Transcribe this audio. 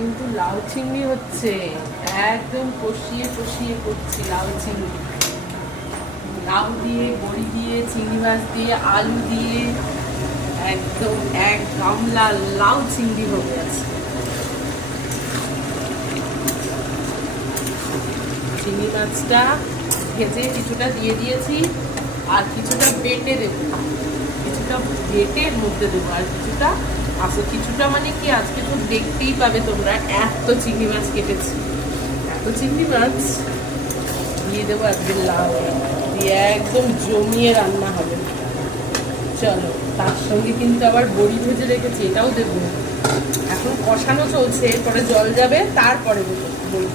কিন্তু লাউ চিংড়ি হচ্ছে, একদম কষিয়ে কষিয়ে করছি লাউ চিংড়ি। লাউ দিয়ে, বড়ি দিয়ে, চিংড়ি মাছ দিয়ে, আলু দিয়ে একদম এক গামলা লাউ চিংড়ি হয়ে গেছে। চিংড়ি মাছটা ভেজে কিছুটা দিয়ে দিয়েছি, আর কিছুটা বেটে দেবো, কিছুটা বেটের মধ্যে দেবো, আর কিছুটা কিছুটা মানে কি আজকে তো দেখতেই পাবে তোমরা, এত চিংড়ি মাছ কেটেছি, এত চিংড়ি মাছ দিয়ে দেবো আজকে লাউ দিয়ে, একদম জমিয়ে রান্না হবে। চলো, তার সঙ্গে কিন্তু আবার বড়ি ভেজে রেখেছি, এটাও দেবো। এখন কষানো চলছে, পরে জল যাবে, তারপরে দেবো বড়ি।